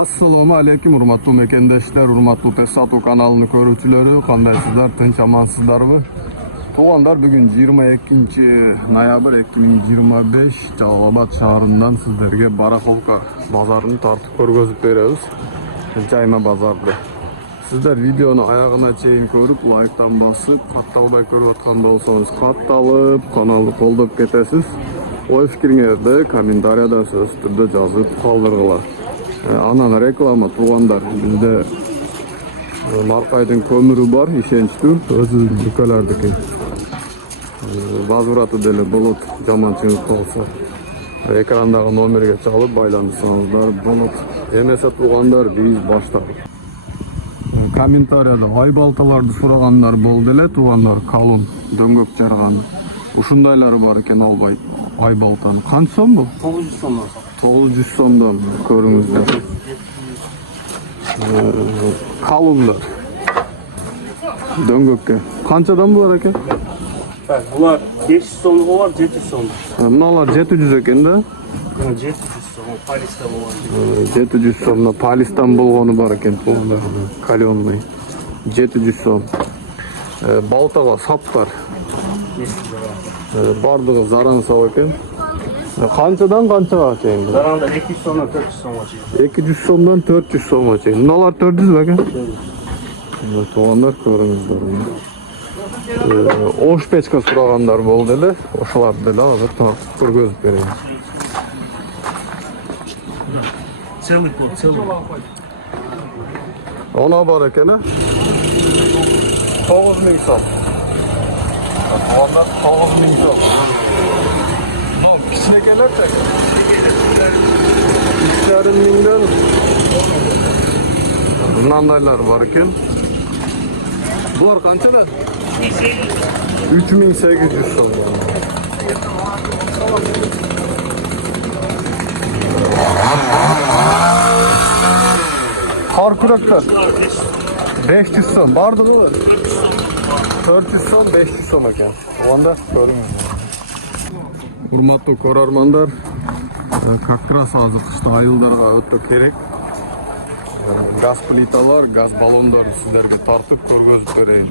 Assalomu alaykum, hurmatli mekendeshler, hurmatli Tesatu kanalını ko'ruvchilari, qandaysizlar, tinch amansizlarmi? Tug'anlar, bugun 22-noyabr 2025 Jalolobod shahridan sizlarga Baraxovka bozorini tortib ko'rgazib beramiz. Jayma bozorda. Sizlar videoni oyog'ina cheyin ko'rib, like-dan bosib, qattalmay ko'rayotgan bo'lsangiz, qattalib kanalni qo'llab ketasiz. O'z fikringizni kommentariyada so'z turda yozib qoldiringlar. Anan reklama tug'anlar, bizde Marqaydın kömürü var, işençtir, özü ülkelerdeki. Bazıratı deli bulut jamançınız olsa, ekrandaki nomerge çalıp baylanırsanızlar, bulut emese tug'anlar, biz başladık. Kommentariyada aybaltalardı so'raganlar bo'ldi ele, tug'anlar kalın, döngök jargan. Uşundaylары бар ekan albay aybaltani. Qancha so'm bu? 900 so'm. 900 so'mdan ko'ringizlar. Kalınlar. Döngökке. Qanchadan bular ekan? Bular 500 so'mlik var, 700 so'mlik. Bunalar 700 ekan da. 700 so'm, Palisda bo'lgan. 700 so'mda Palisdan bo'lgani bor ekan bular. Kalyonli. 700 so'm. Baltaga saplar. Bardığı zaran sağ ekan. Qanchadan qanchaga teyin? Zaranda 200 so'mdan 400 so'mgacha. 200 so'mdan 400 so'mgacha. Bunalar 400 mi ekan? To'g'anlar ko'ringizlar. Osh pechka so'raganlar bo'ldi ele, o'shalarni ele hozir tortib ko'rgazib beramiz. Целый код, целый. Ona bor ekan, 9000 so'm. To'g'anlar 9000 so'm. No, kichkinalar-chi? 3,5 mingdan bundandalar bor ekan. Bular qanchalar? 3800 so'm. Qor kuraklar 500 so'm. Bardig'i 400 so'm, 500 so'm ekan. Onda ko'ringizlar. Hurmatli ko'rarmanlar, как-раз hozir qishda ayollarga o'ta kerak. Gaz plitalar, gaz ballonlar sizlarga tortib ko'rgazib berayim.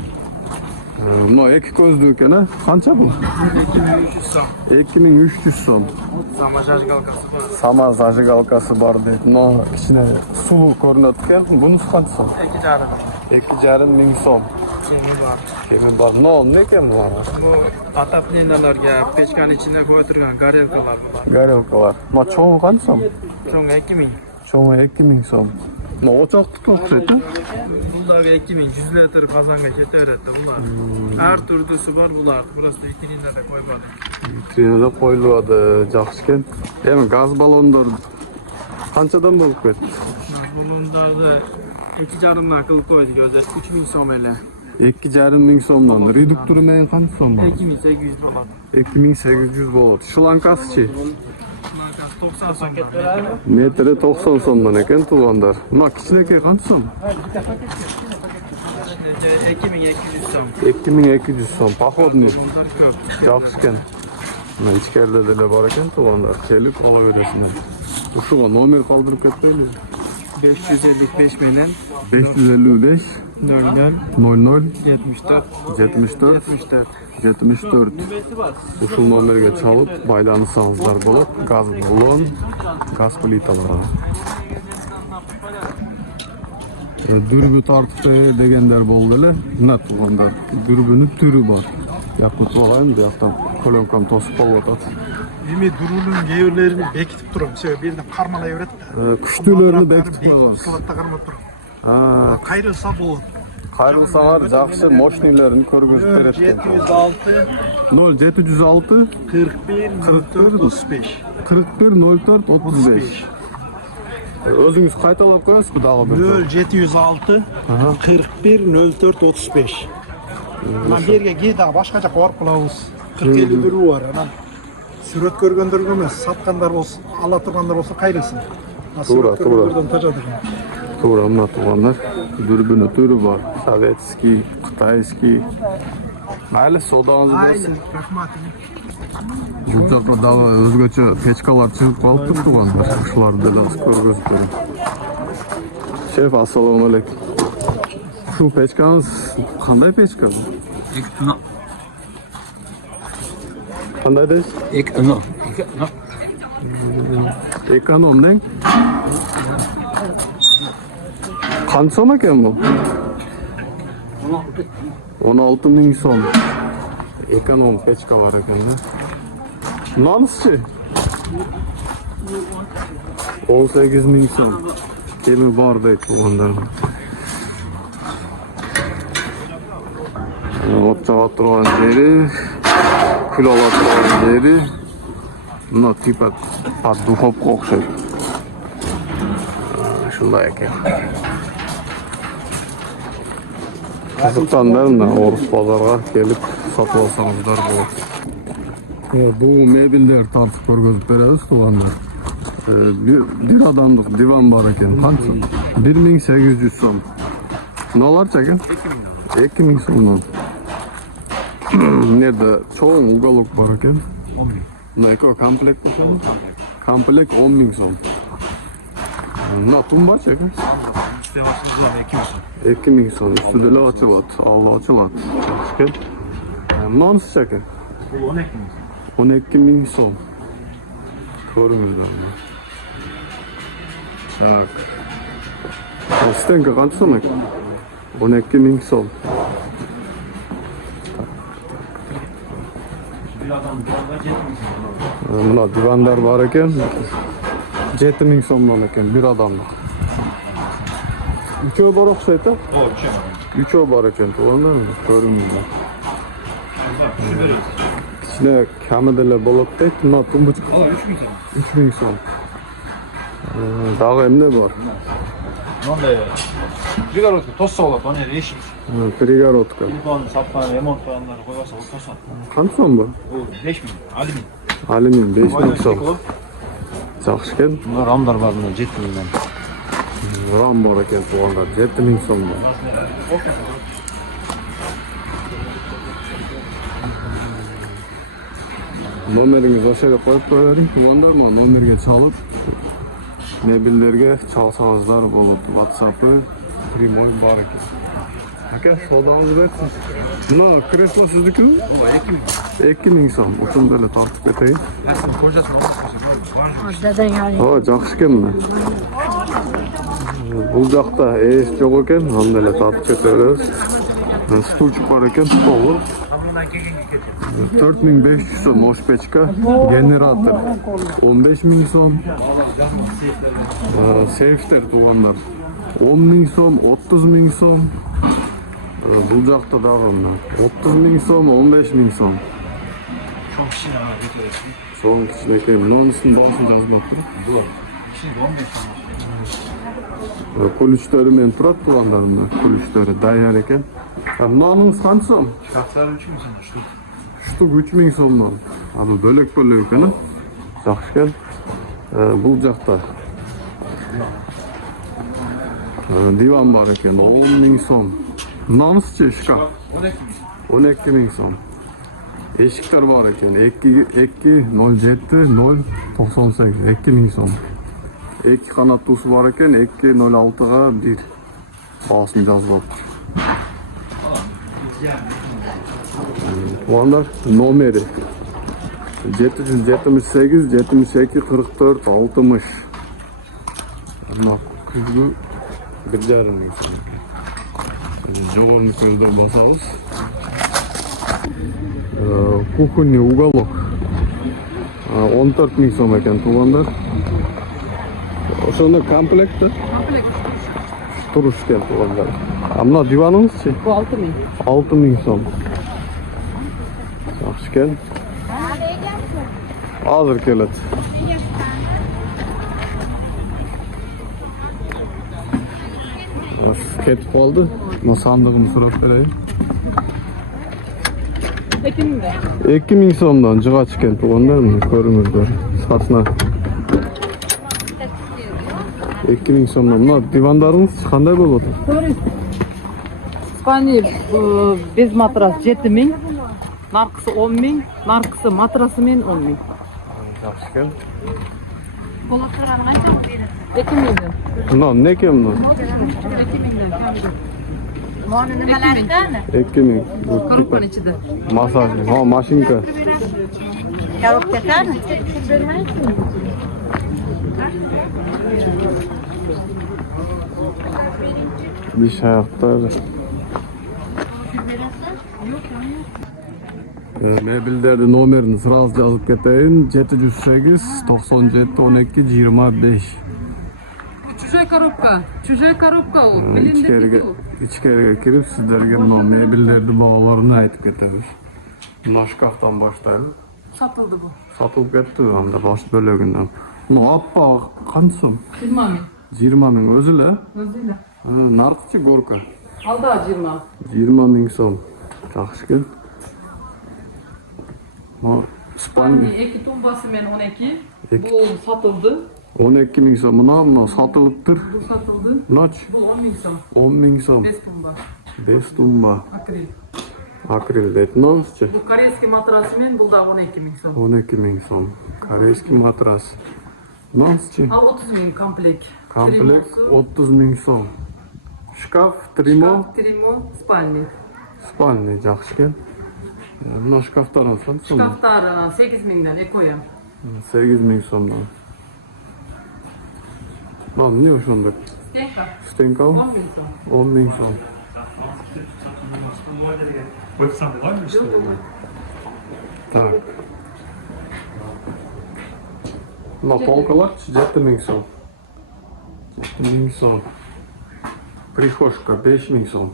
Buna iki ko'zli ekan, qancha bu? 2300 so'm. 2300 so'm. Sama zajgalkasi bor. Sama zajgalkasi bor deydi. No, ichine suv ko'rinadi ekan. Bunisi qancha so'm? 2,5 ming so'm. Kemi bor. No, ne ekan bu? Bu ataplendalarga pechkani ichine qo'ytirgan garelkalar bular. Garelkalar. Ma cho'ng qancha so'm? Cho'ngi 2000. Cho'ng 2000 so'm. No, o'choqni o'xshaydi. Bularga 2000 100 litr qozonga ketaveradi bular. Har turdisi bor bular. Просто vitrinada qo'yiladi. Vitrinada qo'yiladi, yaxshi ekan. Endi gaz ballonlar qanchadan bo'lib ketdi? Ballonlarni 2,5 dan qilib qo'ydik o'zi 3000 so'm ele. 2,5 ming so'mdan. Reduktori men qancha so'm? 2800 bo'ladi. 2800 bo'ladi. Shlankasi-chi? Markasi 90 so'm. Metri 90 so'mdan ekan tug'anlar. Buna kichkinaki qancha so'm? 2200 so'm. 2200 so'm. Походный. Bunlar ko'p. Yaxshi ekan. Mana ichkarilarda bor ekan tug'anlar. Kelib olaverasizlar. O'shuga nomer qoldirib ketmaylik. 555 bilan 555 00 00 74 74 74. 74. Ushul nomerga chalib baylansanızlar bo'lib, gaz ballon, gaz plitalari. Dürbü tartibda deganlar bo'ldi-la. Nima tug'anlar? Dürbüni turi bor. Yaqut olayım bu yoqdan qo'lomkam to'sib qolyapti. Demek durulun gevirlerini bekitip durum. Sebep birden karmalayıvret. Kuchlilarini bekitib qo'yamiz. Sıkılıkta karmalab durum. Ha, Kayrılsa bu. qayrılsalar yaxshi mashinalarni ko'rgazib beradi. 706 0706 41 04 35. 41 04 35. O'zingiz qaytalab qo'yasiz-ku dag'i bir. 0706 41 04 35. Ben yerge giydi başkaca kork kılavuz. 40-50 duru var. Süret görgöndürgü emas, satkanlar olsun, ala turganlar olsa kayrılsın. To'g'ri, to'g'ri. Tacadır. To'g'ri, mana tug'anlar. Dürbünü turi bor. Sovetskiy, Xitoyskiy. Mayli, savdoingiz bo'lsin. Aynen, rahmat. Bu yoqda o'zgacha pechkalar chiqib qolibdi tug'anlar. Shularni da ko'rgazib bering. Şef, assalomu alaykum. Şu pechkamiz qanday pechka? Qanday deysiz? Ekonomdan. Qancha so'm ekan bu? 16 ming so'm. Ekonom pechka var ekanda. Nonchi? 18 ming so'm. Kemi bor deydi tuğanlar. Ot chaqib turgan yeri, kul olib turgan yeri. Buna tipa duxovka o'xshaydi. Shunday ekan. Qiziqqanlar mı? O'ris bozorga kelib sotib olsangizlar bo'ladi. Bu mebellar tartib ko'rgazib beramiz tuğanlar. Bir adamlık divan var ekan. Qancha? 1800 so'm. Nolarcha ekan? 2000 so'mdan. Nerede? Çoğun ugalok var ekan. Nayko komplekt bo'lsa? Komplekt 10 ming so'm. Na tumbacha ekan. 2 ming so'm. Ustida ochiladi, oldi ochiladi. Yaxshi. Nonsiz ekan. 12 ming so'm. Ko'ringizlar. Tak. Stenka qancha so'm ekan? 12 ming so'm. Buna divanlar var ekan. 7 ming so'mdan ekan bir adamda. Üçöv bor o'xshaydi. Üçöv bor ekan, to'g'rimi? Ko'ringizlar. İçine kamideler bo'ladi deydi. Buna tumbuchka 3 ming so'm. Daha emne var? Prigorodka tossa bo'ladi, ona reshik. Prigorodka. Telefon satgan, remont qilganlar qo'ysa tossa. Qancha so'm bu? O 5 ming, alyumin. Alyumin 5 ming so'm. Yaxshi ekan. Bunlar ramlar var bunda 7 mingdan. Ram bor ekan tuğanlar 7 ming so'mdan. Nomeringizni aşağıya qo'yib qo'yavering. Tuğanlar mı? Nomerga chalib mebellerge çalsanızlar bo'ladi. WhatsApp'ı primoy bor ekan. Aka, sodamızı bersin. Buna kreslo sizniki mi? 2 ming so'm. O'shundalar tortib ketaylik. Ha, yaxshi ekanmi? Bu yoqda es yo'q ekan, hamdalar tortib ketaveramiz. Stulchik bor ekan, stol. 4500 so'm osh pechka, generator 15 ming so'm. Safe'dir tuğanlar 10 ming so'm, 30 ming so'm. Bu yoqda da var. 30 ming so'm, 15 ming so'm. So'ng kichkinakay nonisini boshini yozib turib. Kulishları men turadi tuğanlarimda. Kulishları dayar ekan. Nonimiz qancha so'm? Şartlar 3 ming so'm shtuk. Shtuk 3 ming so'mdan. Bu bo'lak ekan. Yaxshi ekan. Bu yoqda divan bor ekan, 10 ming so'm. Nonsiz shkaf 12 ming so'm. Eshiklar bor ekan, 207 098 2 ming so'm. 2 qanotlusi bor ekan, 206 ga 1. Bahosini yozib olib. Tuğanlar nomeri 778 72 44 60. Ama kızgı bir yarım insan. Joğorunu közde basarız. Kukunni ugalok 14 ming so'm ekan tuğanlar. O'shanda komplekti. Turush ekan tuğanlar. Ammo divanimiz-chi? Bu 6 ming. 6 ming so'm. Yaxshi ekan. Hozir keladi. Ketib qoldi. Men sandig'imni so'rab beray. 2 ming. 2 ming so'mdan jig'a chiqqan tuğanlarmi? Ko'ringizlar. Sifatini. 2 ming so'mdan. Mana divanlarimiz qanday bo'ladi? Ko'ring. Spani bez matras 7 ming. Narxisi 10 ming. Narxisi matrasi men 10 ming. Yaxshi ekan. Bo'lib turgan qancha berasiz? 2000'den. Bundan ne kim bu? 2000'den. 2000. Korukman içinde. Masaj. Ha maşinka. Yavuk yeter mi? Diş ayakları. Mebellerdi nomerini sırası yazıp keteyim. 708 97 12 25. Чужая коробка o. Bilindeki o. İçkeriye kirip sizlerge no mebellerdi bağlarını aytıp ketemiz. Mına şkaftan başlayalım. Satıldı bu. Satılıp ketti anda baş bölögünden. No appa kansım? 20 min. 20 min özüle. Özüyle. Narkçı gorka. Aldı 20. 20 min so'm. Yaxshi kel. Ma Spanya Eki tumbası men 12. Eki. Bu satıldı. 12 min so'm. Buna satılıptır. Bu satıldı. Naç? Bu 10 min som. 10 min so'm. 5 tumba. 5 tumba. Akril. Akril detnansçı. Bu koreyski matrası men bu da 12 min som. 12 min so'm. Koreyski matras. Nansçı? Al 30 min komplek. Komplek Trimosu, 30 min so'm. Şkaf, trimo, şkaf, trimo, spalnik. spalni yaxshi kel. Buna şkaftaran qancha so'm? Şkaftar 8 minden ekoyam. 8 min so'mdan. Lan niye o'shanda? Stenka. Stenka 10 min som. 10 min so'm. Так. На полкалар 7 min so'm. 7 min so'm. Prixoshka 5 min so'm.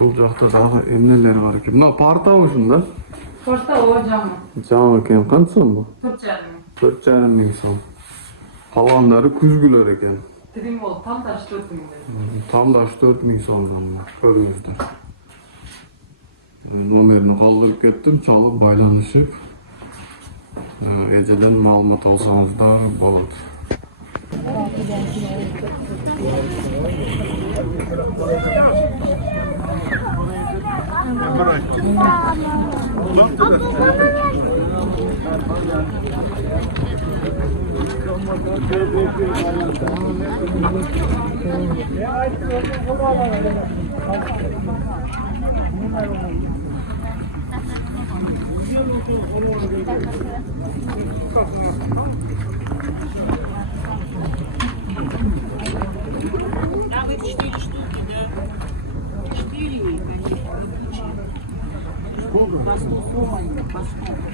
Bu жақта дағы emneler var ki. Buna parta uşunda. Koşta o camı. Canı ekan qancha so'm bu? 4,5 min. 4,5 min so'm. Qalanlari kuzgular ekan. Trimo tam taş 4 minden. Tam da 4 min so'mdan ko'ringizlar. Nomerini qoldirib ketdim, chalib baylanishib. Ece'den ma'lumot olsangizlar bo'ladi.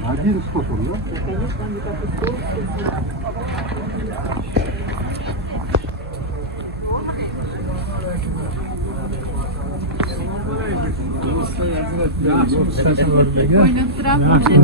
Один сколько, да? Hadi.